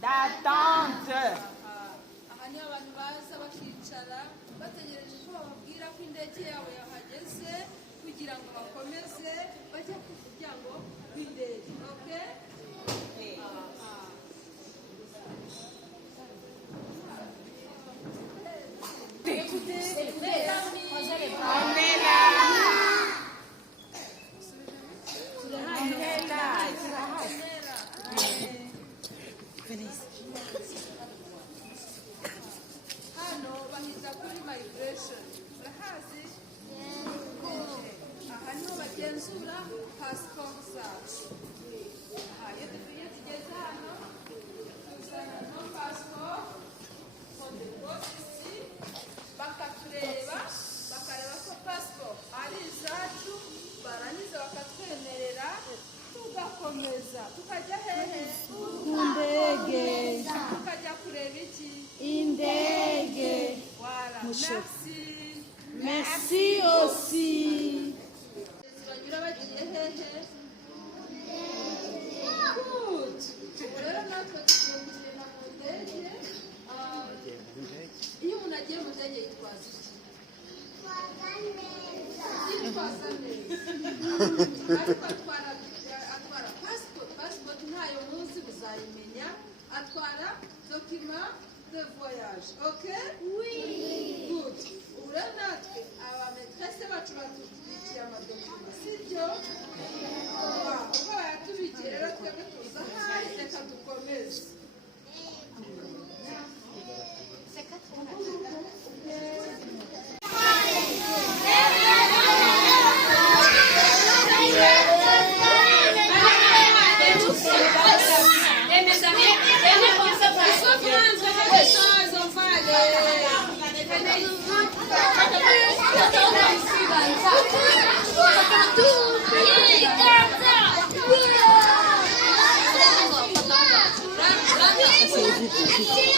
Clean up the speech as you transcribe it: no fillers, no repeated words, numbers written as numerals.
d'attente. Aha niho abantu baza bakicara bategereje ko bababwira ko indege yabo yahageze kugira ngo bakomeze bajye ku muryango w'indege. Okay? Hano bahita kuri migration. Urahazi? Aha niho bagenzura passport zacu. Iyo tugeze hano tuzana no passport on the process bakatureba bakareba ko passport ari izacu barangiza bakatwemerera tugakomeza tukajya hehe ku ndege tukajya kureba iki indege. wala merci Merci aussi. banyura bagiye hehe good ubu rero natwe tugiye kugenda mu ndege iyo umuntu agiye mu ndege yitwaza iki yitwaza neza ariko atwara passport ntayo munsi muzayimenya atwara document de voyage. Okay? Oui. Good. Ubu rero natwe abametrese bacu batubikiye amadokima sibyo ubwo bayatubikiye rero twebwe tuza hayi reka dukomeze. C'est